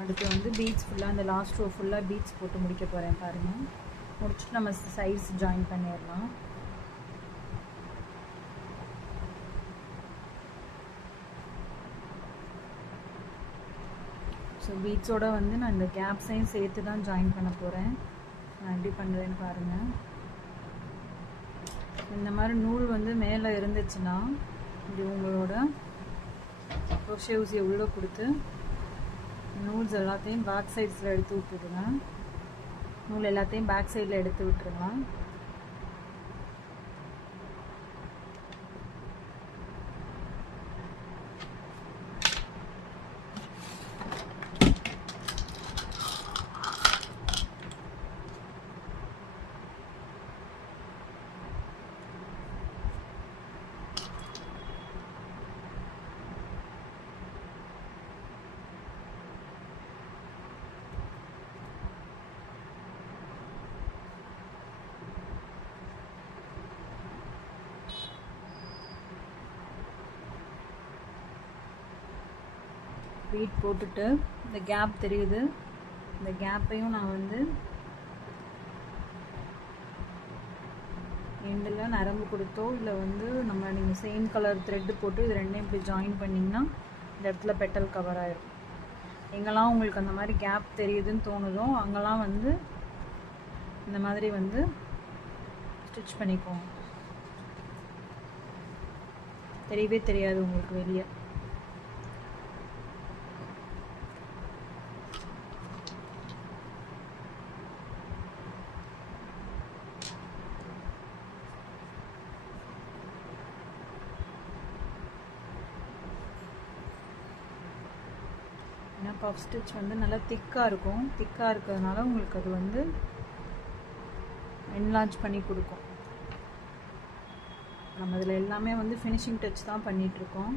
அடுத்து வந்து பீட்ஸ் ஃபுல்லாக அந்த லாஸ்ட் ரோ ஃபுல்லாக பீட்ஸ் போட்டு முடிக்க போகிறேன் பாருங்கள். முடிச்சுட்டு நம்ம சைட்ஸ் ஜாயின் பண்ணிடலாம். ஸோ பீட்ஸோட வந்து நான் இந்த கேப்ஸையும் சேர்த்து தான் ஜாயின் பண்ண போகிறேன். நான் எப்படி பண்ணுறேன்னு பாருங்கள். இந்த மாதிரி நூல் வந்து மேலே இருந்துச்சுன்னா இது உங்களோட crochet ஊசியை உள்ளே கொடுத்து நூல்ஸ் எல்லாத்தையும் பேக் சைட்ஸில் எடுத்து விட்டுடுங்க. நூல் எல்லாத்தையும் பேக் சைடில் எடுத்து விட்டுருங்க. பீட் போட்டுட்டு இந்த கேப் தெரியுது, இந்த கேப்பையும் நான் வந்து எண்டில் நரம்பு கொடுத்தோ இல்லை வந்து நீங்கள் சேம் கலர் த்ரெட்டு போட்டு இது ரெண்டையும் இப்படி ஜாயின் பண்ணிங்கன்னா இந்த இடத்துல பெட்டல் கவர் ஆகிடும். எங்கெல்லாம் உங்களுக்கு அந்த மாதிரி கேப் தெரியுதுன்னு தோணுதோ அங்கெல்லாம் வந்து இந்த மாதிரி வந்து ஸ்டிச் பண்ணிக்கோங்க. தெரியவே தெரியாது உங்களுக்கு வெளியே. ஏன்னா பஃப் ஸ்டிச் வந்து நல்லா திக்காக இருக்கும். திக்காக இருக்கிறதுனால உங்களுக்கு அது வந்து என்லார்ஜ் பண்ணி கொடுக்கும். நம்ம இதில் எல்லாமே வந்து ஃபினிஷிங் டச் தான் பண்ணிகிட்ருக்கோம்.